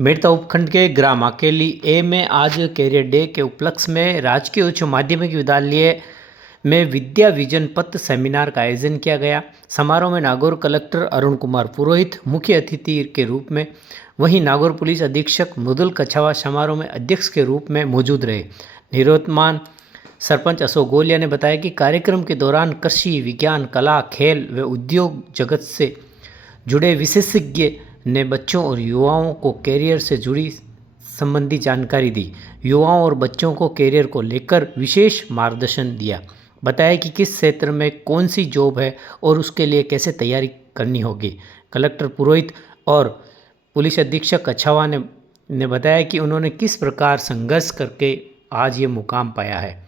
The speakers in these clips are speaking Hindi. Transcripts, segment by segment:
मेड़ता उपखंड के ग्राम अकेली ए में आज कैरियर डे के उपलक्ष्य में राजकीय उच्च माध्यमिक विद्यालय में विद्या विजन पथ सेमिनार का आयोजन किया गया। समारोह में नागौर कलेक्टर अरुण कुमार पुरोहित मुख्य अतिथि के रूप में, वहीं नागौर पुलिस अधीक्षक मृदुल कछावा समारोह में अध्यक्ष के रूप में मौजूद रहे। निवर्तमान सरपंच अशोक गोलिया ने बताया कि कार्यक्रम के दौरान कृषि, विज्ञान, कला, खेल व उद्योग जगत से जुड़े विशेषज्ञ ने बच्चों और युवाओं को कैरियर से जुड़ी संबंधी जानकारी दी। युवाओं और बच्चों को कैरियर को लेकर विशेष मार्गदर्शन दिया। बताया कि किस क्षेत्र में कौन सी जॉब है और उसके लिए कैसे तैयारी करनी होगी। कलेक्टर पुरोहित और पुलिस अधीक्षक कछावा ने बताया कि उन्होंने किस प्रकार संघर्ष करके आज ये मुकाम पाया है।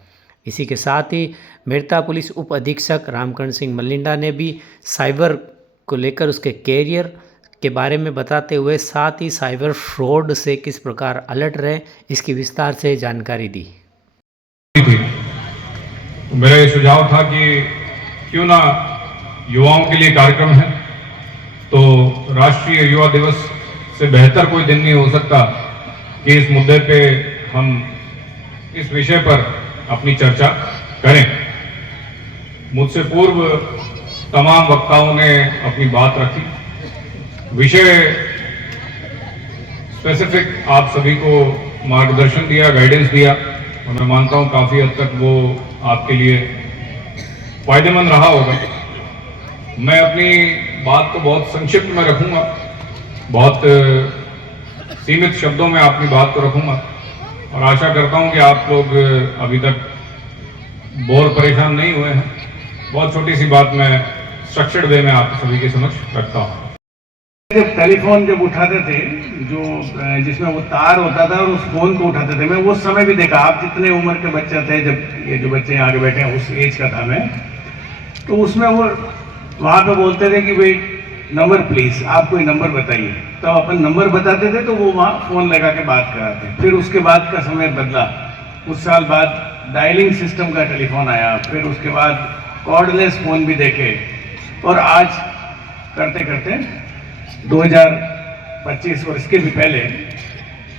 इसी के साथ ही मेड़ता पुलिस उप अधीक्षक रामकरण सिंह मलिंडा ने भी साइबर को लेकर उसके कैरियर के बारे में बताते हुए साथ ही साइबर फ्रॉड से किस प्रकार अलर्ट रहे, इसकी विस्तार से जानकारी दी। मेरा ये सुझाव था कि क्यों ना युवाओं के लिए कार्यक्रम है, तो राष्ट्रीय युवा दिवस से बेहतर कोई दिन नहीं हो सकता कि इस मुद्दे पे हम इस विषय पर अपनी चर्चा करें। मुझसे पूर्व तमाम वक्ताओं ने अपनी बात रखी। विषय स्पेसिफिक आप सभी को मार्गदर्शन दिया, गाइडेंस दिया, और मैं मानता हूं काफ़ी हद तक वो आपके लिए फायदेमंद रहा होगा। मैं अपनी बात को बहुत संक्षिप्त में रखूंगा, बहुत सीमित शब्दों में अपनी बात को रखूंगा, और आशा करता हूं कि आप लोग अभी तक बोर परेशान नहीं हुए हैं। बहुत छोटी सी बात मैं स्ट्रक्चर्ड वे में आप सभी के समक्ष रखता हूं। जब टेलीफोन उठाते थे, जो जिसमें वो तार होता था और उस फोन को उठाते थे, मैं उस समय भी देखा। आप जितने उम्र के बच्चे थे, जब ये जो बच्चे आगे बैठे हैं उस एज का था मैं, तो उसमें वो वहाँ पे बोलते थे कि भाई नंबर प्लीज, आप कोई नंबर बताइए। तो अपन नंबर बताते थे तो वो वहाँ फोन लगा के बात कराते। फिर उसके बाद का समय बदला, कुछ साल बाद डायलिंग सिस्टम का टेलीफोन आया, फिर उसके बाद कॉर्डलेस फोन भी देखे, और आज करते करते 2025 वर्ष के भी पहले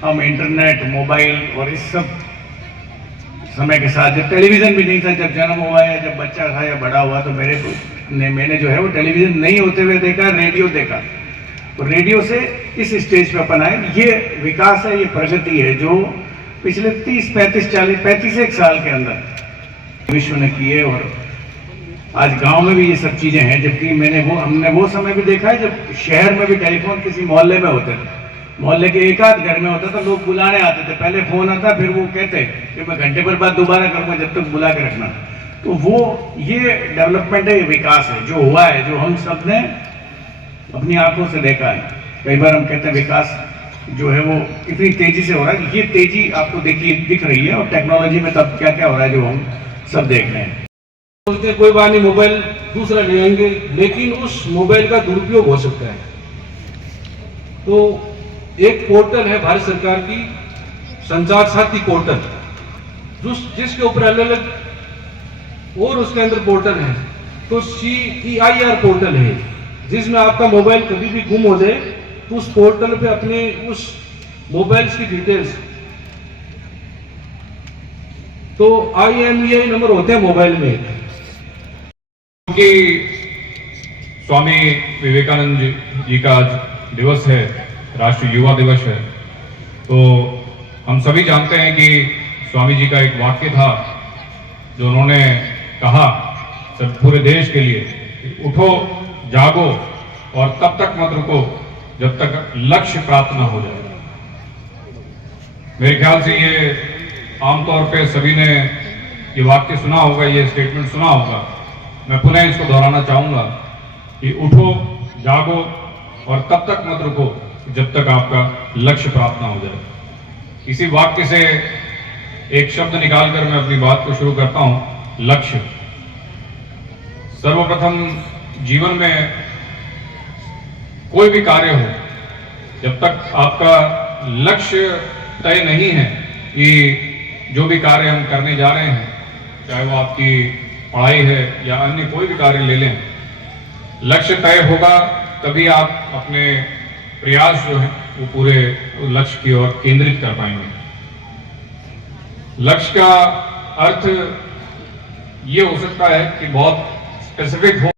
हम इंटरनेट, मोबाइल और इस सब समय के साथ, जब टेलीविज़न भी नहीं था, जब जन्म हुआ या जब बच्चा था या बड़ा हुआ, तो मैंने जो है वो टेलीविज़न नहीं होते हुए देखा, रेडियो देखा। तो रेडियो से इस स्टेज पे अपन आए। ये विकास है, ये प्रगति है जो पिछले 30, 35, 40, 35 साल के अंदर विश्व ने की है। और आज गांव में भी ये सब चीजें हैं, जबकि हमने वो समय भी देखा है जब शहर में भी टेलीफोन किसी मोहल्ले में होते थे, मोहल्ले के एक आध घर में होता था, लोग बुलाने आते थे। पहले फोन आता, फिर वो कहते कि मैं घंटे भर बाद दोबारा करूंगा, जब तक बुला के रखना। तो वो ये डेवलपमेंट है, ये विकास है जो हुआ है, जो हम सब ने अपनी आंखों से देखा है। कई बार हम कहते हैं विकास जो है वो इतनी तेजी से हो रहा है, ये तेजी आपको दिख रही है। और टेक्नोलॉजी में तब क्या क्या हो रहा है जो हम सब देख रहे हैं। बोलते हैं कोई बात नहीं, मोबाइल दूसरा ले आएंगे, लेकिन उस मोबाइल का दुरुपयोग हो सकता है। तो एक पोर्टल है भारत सरकार की, संचार साथी पोर्टल, जिसके ऊपर अलग अलग और उसके अंदर पोर्टल है। तो CEIR पोर्टल है, जिसमें आपका मोबाइल कभी भी गुम हो जाए तो उस पोर्टल पे अपने उस मोबाइल की डिटेल्स, तो IMEI नंबर होते हैं मोबाइल में। क्योंकि स्वामी विवेकानंद जी का आज दिवस है, राष्ट्रीय युवा दिवस है, तो हम सभी जानते हैं कि स्वामी जी का एक वाक्य था जो उन्होंने कहा सब पूरे देश के लिए, उठो जागो और तब तक मत रुको जब तक लक्ष्य प्राप्त न हो जाए। मेरे ख्याल से ये आमतौर पे सभी ने ये वाक्य सुना होगा, ये स्टेटमेंट सुना होगा। मैं पुनः इसको दोहराना चाहूंगा कि उठो जागो और तब तक मत रुको जब तक आपका लक्ष्य प्राप्त ना हो जाए। इसी वाक्य से एक शब्द निकालकर मैं अपनी बात को शुरू करता हूं, लक्ष्य। सर्वप्रथम जीवन में कोई भी कार्य हो, जब तक आपका लक्ष्य तय नहीं है कि जो भी कार्य हम करने जा रहे हैं, चाहे वो आपकी पढ़ाई है या अन्य कोई भी कार्य ले लें, लक्ष्य तय होगा तभी आप अपने प्रयास जो है वो पूरे लक्ष्य की ओर केंद्रित कर पाएंगे। लक्ष्य का अर्थ ये हो सकता है कि बहुत स्पेसिफिक हो